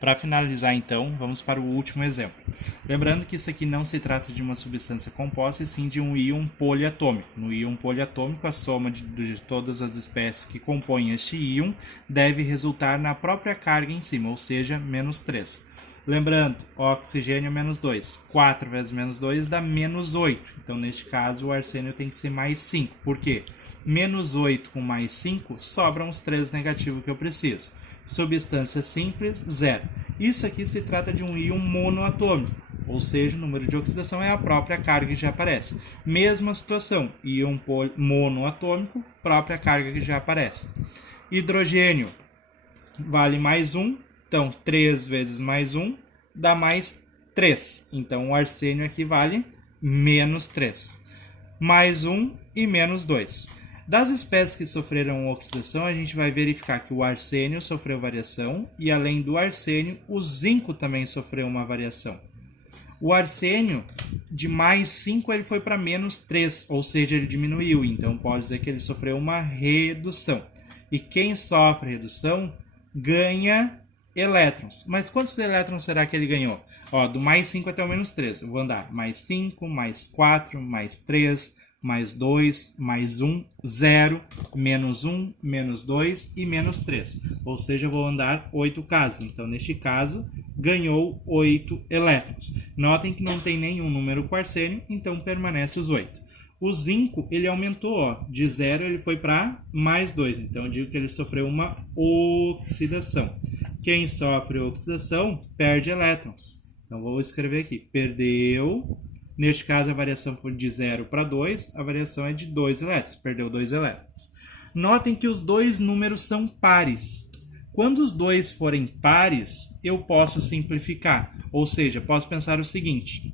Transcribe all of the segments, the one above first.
Para finalizar, então, vamos para o último exemplo. Lembrando que isso aqui não se trata de uma substância composta, e sim de um íon poliatômico. No íon poliatômico, a soma de todas as espécies que compõem este íon deve resultar na própria carga em cima, ou seja, menos 3. Lembrando, oxigênio menos 2. 4 vezes menos 2 dá menos 8. Então, neste caso, o arsênio tem que ser mais 5. Por quê? Menos 8 com mais 5, sobram os 3 negativos que eu preciso. Substância simples, 0. Isso aqui se trata de um íon monoatômico, ou seja, o número de oxidação é a própria carga que já aparece. Mesma situação, íon monoatômico, própria carga que já aparece. Hidrogênio vale mais 1, então 3 vezes mais 1 dá mais 3. Então o arsênio aqui vale menos 3. Mais 1 e menos 2. Das espécies que sofreram oxidação, a gente vai verificar que o arsênio sofreu variação e, além do arsênio, o zinco também sofreu uma variação. O arsênio, de mais 5, ele foi para menos 3, ou seja, ele diminuiu. Então, pode dizer que ele sofreu uma redução. E quem sofre redução ganha elétrons. Mas quantos elétrons será que ele ganhou? Ó, do mais 5 até o menos 3. Eu vou andar mais 5, mais 4, mais 3... mais 2, mais 1, 0, menos 1, menos 2 e menos 3. Ou seja, eu vou andar 8 casas. Então, neste caso, ganhou 8 elétrons. Notem que não tem nenhum número com arsênio, então permanece os 8. O zinco, ele aumentou, ó, de 0 ele foi para mais 2. Então, eu digo que ele sofreu uma oxidação. Quem sofre oxidação perde elétrons. Então, vou escrever aqui, perdeu. Neste caso, a variação foi de 0 para 2, a variação é de 2 elétrons, perdeu 2 elétrons. Notem que os dois números são pares. Quando os dois forem pares, eu posso simplificar, ou seja, posso pensar o seguinte,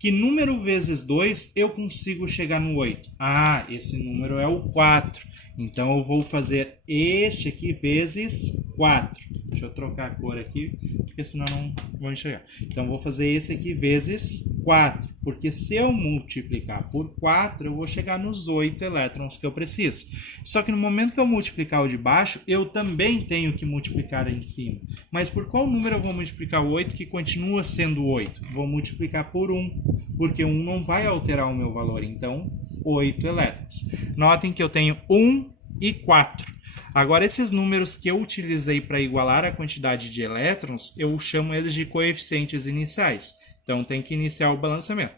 que número vezes 2 eu consigo chegar no 8? Ah, esse número é o 4, então eu vou fazer este aqui vezes 4. Deixa eu trocar a cor aqui, porque senão não vou enxergar. Então, vou fazer esse aqui vezes 4, porque se eu multiplicar por 4, eu vou chegar nos 8 elétrons que eu preciso. Só que no momento que eu multiplicar o de baixo, eu também tenho que multiplicar em cima. Mas por qual número eu vou multiplicar o 8 que continua sendo 8? Vou multiplicar por 1, porque 1 não vai alterar o meu valor, então 8 elétrons. Notem que eu tenho 1 e 4. Agora, esses números que eu utilizei para igualar a quantidade de elétrons, eu chamo eles de coeficientes iniciais. Então, tem que iniciar o balanceamento.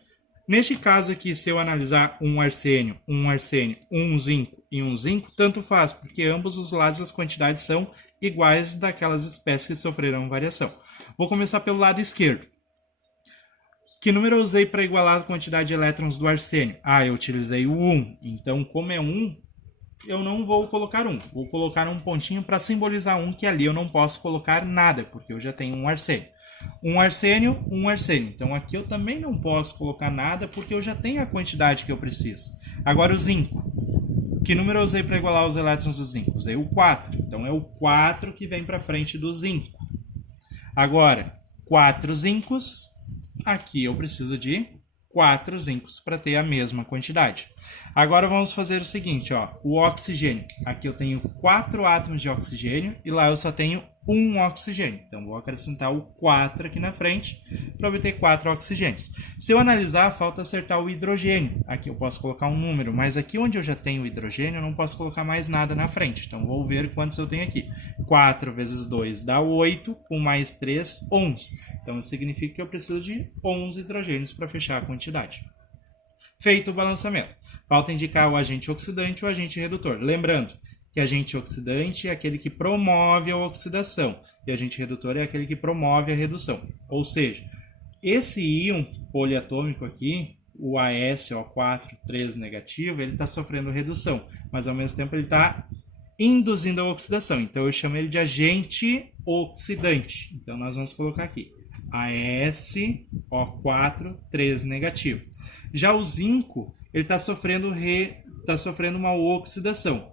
Neste caso aqui, se eu analisar um arsênio, um zinco e um zinco, tanto faz, porque ambos os lados as quantidades são iguais daquelas espécies que sofreram variação. Vou começar pelo lado esquerdo. Que número eu usei para igualar a quantidade de elétrons do arsênio? Ah, eu utilizei o 1. Então, como é 1, eu não vou colocar 1. Vou colocar um pontinho para simbolizar 1, que ali eu não posso colocar nada, porque eu já tenho um arsênio. Um arsênio. Então, aqui eu também não posso colocar nada, porque eu já tenho a quantidade que eu preciso. Agora, o zinco. Que número eu usei para igualar os elétrons do zinco? Usei o 4. Então, é o 4 que vem para frente do zinco. Agora, 4 zincos. Aqui eu preciso de 4 zincos para ter a mesma quantidade. Agora vamos fazer o seguinte, ó, o oxigênio. Aqui eu tenho 4 átomos de oxigênio e lá eu só tenho 1 oxigênio. Então vou acrescentar o 4 aqui na frente para obter 4 oxigênios. Se eu analisar, falta acertar o hidrogênio. Aqui eu posso colocar um número, mas aqui onde eu já tenho o hidrogênio, eu não posso colocar mais nada na frente. Então vou ver quantos eu tenho aqui. 4 vezes 2 dá 8, com mais 3, 11. Então significa que eu preciso de 11 hidrogênios para fechar a quantidade. Feito o balanceamento. Falta indicar o agente oxidante e o agente redutor. Lembrando que agente oxidante é aquele que promove a oxidação e agente redutor é aquele que promove a redução. Ou seja, esse íon poliatômico aqui, o AsO4 3 negativo, ele está sofrendo redução, mas ao mesmo tempo ele está induzindo a oxidação. Então eu chamo ele de agente oxidante. Então nós vamos colocar aqui AsO4 3 negativo. Já o zinco, ele está sofrendo uma oxidação.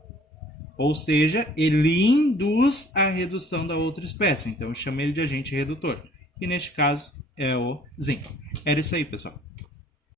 Ou seja, ele induz a redução da outra espécie. Então, eu chamo ele de agente redutor. E neste caso, é o zinco. Era isso aí, pessoal.